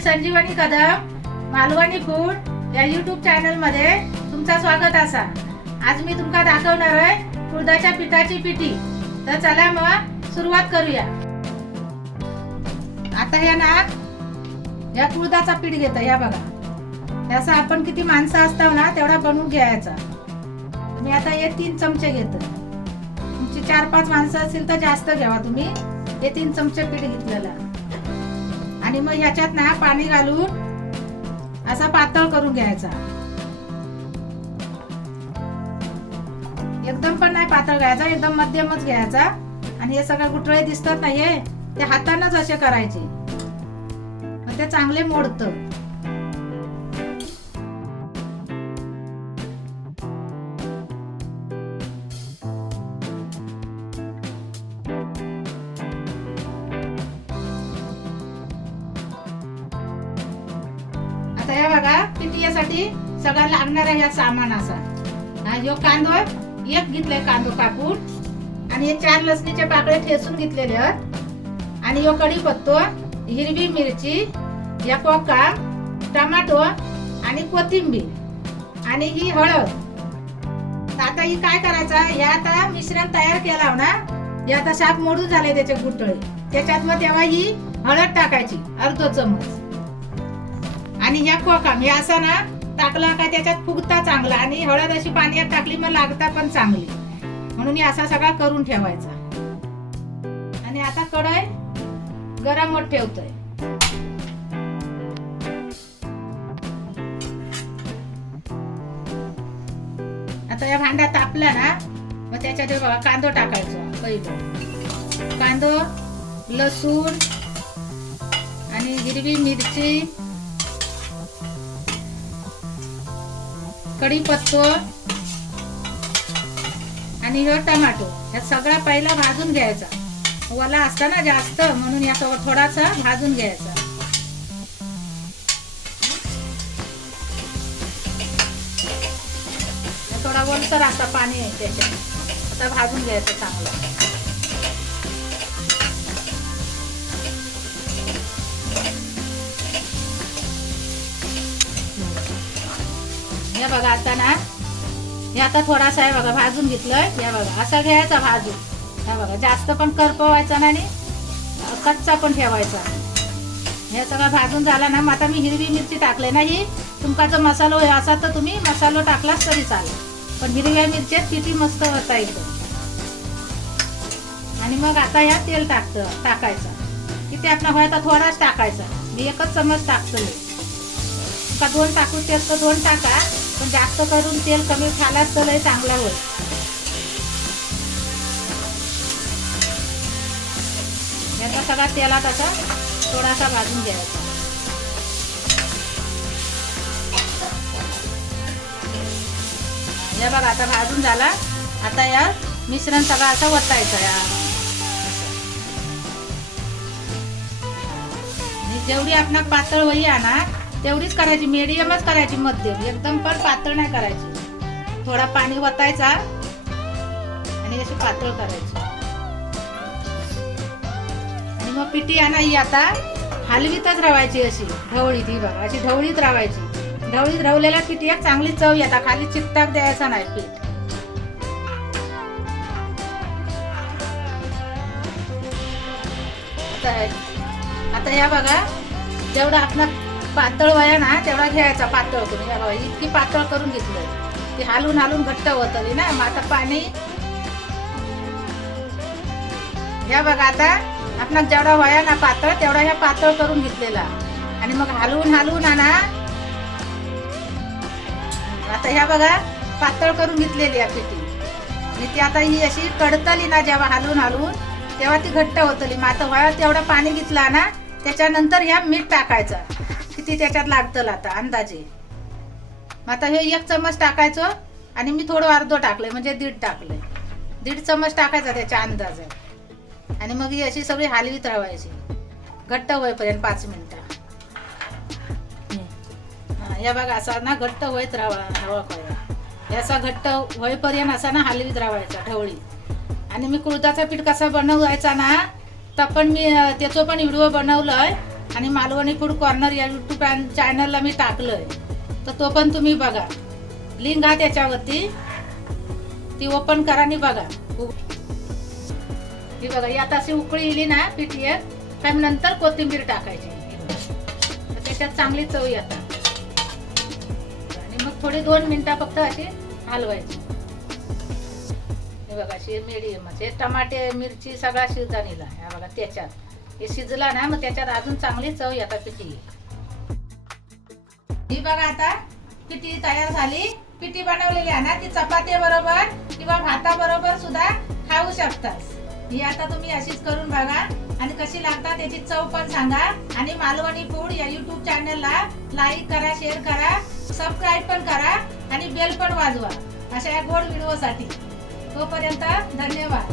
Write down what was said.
मी संजीवनी Kadam Malvani food या YouTube channel मध्ये तुमचं स्वागत असा। आज मी तुमका दाखवणार आहे कुळदाच्या पिठाची पिठी। तर चला मग सुरुवात करूया। आता या कुळदाचा पीठ घेता या बघा। त्याचा आपण किती माणसं असताव ना तेवढा बनवून घ्यायचा। मी आता हे 3 चमचे घेतो। तुमची 4-5 माणसं असतील तर जास्त घ्यावा तुम्ही। हे 3 चमचे पीठ घेतलेला आणि मग ह्याच्यात ना पाणी घालून असा पातळ करून घ्यायचा। एकदम पण नाही पातळ घ्यायचा, एकदम मध्यमच घ्यायचा। आणि हे सगळे गुठळे दिसतात ना हे ते हातानेच असे करायचे, मग ते चांगले मोडतं। आता हे बघा पिठीसाठी सगळा लागणार आहे या सामान असा। ह्यो कांदो एक घेतलाय, कांदो कापून आणि हे 4 लसणीचे पाकळे ठेचून घेतलेले आहेत। आणि ह्यो कढीपत्तो, हिरवी मिरची, या कोकम, टमाटो आणि कोथिंबीर आणि ही हळद। आता ही काय करायचं, हे आता मिश्रण तयार केला ना, हे आता साप मोडून झाले त्याचे गुठळे। त्याच्यात मग तेव्हा ही हळद टाकायची अर्धा चमच। आणि ह्या कोकम हे असा ना टाकला का त्याच्यात फुगता चांगला, आणि हळद अशी पाण्यात टाकली मग लागता पण चांगली, म्हणून हे असा सगळा करून ठेवायचा। आणि आता कढई गरम होत ठेवतोय। आता या भांडा तापला ना मग त्याच्यात बघा कांदो टाकायचा। पहिलं कांदो, लसूण आणि हिरवी मिरची, कढीपत्तो आणि हे टमाटो, हे सगळा पहिला भाजून घ्यायचा। ओला असता ना जास्त, म्हणून या थोडासा भाजून घ्यायचा। थोडा ओलसर असा पाणी आहे त्याच्यात, आता भाजून घ्यायचं चांगलं। हे बघा आता ना हे आता थोडासा आहे बघा भाजून घेतलंय। हे बघा असा घ्यायचा भाजून, हे बघा जास्त पण करपवायचा नाही आणि कच्चा पण ठेवायचा। हे सगळं भाजून झाला ना मग आता मी हिरवी मिरची टाकले ना। ही तुमचा जर मसाला असा तर तुम्ही मसाला टाकलाच तरी चालेल, पण हिरव्या मिरच्यात किती मस्त होता येतो। आणि मग आता या तेल टाकायचं किती आपला व्हायचा थोडाच टाकायचा। मी 1 चमच टाकतो, का 2 टाकू तेल तर 2 टाका, पण जास्त करून तेल कमी खाला तर लय चांगला होईल। याचा सगळा तेलात असा थोडासा भाजून घ्यायचा। हे बघा आता भाजून झाला। आता या मिश्रण सगळं असं वतायचं या। जेवढी आपला पातळ वही आहे ना तेवढीच करायची, मीडियमच करायची, मध्यम एकदम पण पातळ नाही करायची। थोडा पाणी वतायचा आणि अशी पातळ करायची। आणि मग पिठी आहे ना ही आता हलवीतच रवायची, अशी ढवळीत। ही बघा अशी ढवळीत रवायची। ढवळीत रवलेल्या पिठी एक चांगली चव येतात, खाली चिकटाक द्यायचा नाही पीठ। आता या बघा जेवढा आपला पातळ वया ना तेवढा घ्यायचा पातळ करून। या बघा इतकी पातळ करून घेतलं, ती हालून हालून घट्ट होतली ना। मग आता पाणी या बघा आता आपला जेवढा वया ना पातळ तेवढा ह्या पातळ करून घेतलेला। आणि मग हालवून हालवून आणा। आता ह्या बघा पातळ करून घेतलेली आहे पिठी, आणि ती आता ही अशी कडतली ना जेव्हा हालून हालून तेव्हा ती घट्ट होतली। मग आता वया तेवढा पाणी घेतला ना त्याच्यानंतर ह्या मीठ टाकायचं किती त्याच्यात लागतं आता अंदाजे। मग आता हे 1 चमच टाकायचं आणि मी थोडं अर्धो टाकलंय म्हणजे 1.5 टाकलंय। 1.5 चमच टाकायचा त्याच्या अंदाजे। आणि मग ही अशी सगळी हलवीत रवायची घट्ट होईपर्यंत 5 मिनिटं। या बघा असा ना घट्ट होईत रवा याचा घट्ट होईपर्यंत असा ना हलवीत रवायचा ढवळी। आणि मी कुळदाचा पीठ कसा बनवायचा ना तर पण मी त्याचं पण व्हिडिओ बनवलाय, आणि मालवणी फूड कॉर्नर या यूट्यूब चॅनलला मी टाकलंय, तर तो पण तुम्ही बघा. लिंक आहे त्याच्यावरती, ती ओपन करा आणि बघा. ही बघा, यात अशी उकळी येली ना पिठी काय नंतर कोथिंबीर टाकायची. तर त्याच्यात चांगली चव येतात. आणि मग थोडी 2 मिनिटं फक्त अशी हलवायची. हे बघा, अशी मीडियम हे टमाटे मिरची सगळा शिजणीला हे बघा. त्याच्यात हे शिजला ना मग त्याच्यात अजून चांगली चव येतात पिठी. ही बघा आता पिठी तयार झाली. पिठी बनवलेली आहे ना, ती चपाती बरोबर किंवा भाता बरोबर सुद्धा खाऊ शकतात. ही आता तुम्ही अशीच करून बघा आणि कशी लागतात त्याची चव पण सांगा. आणि मालवणी फूड या यूट्यूब चॅनलला लाईक करा, शेअर करा, सबस्क्राईब पण करा आणि बेल पण वाजवा अशा या गोड व्हिडिओसाठी. तोपर्यंत धन्यवाद.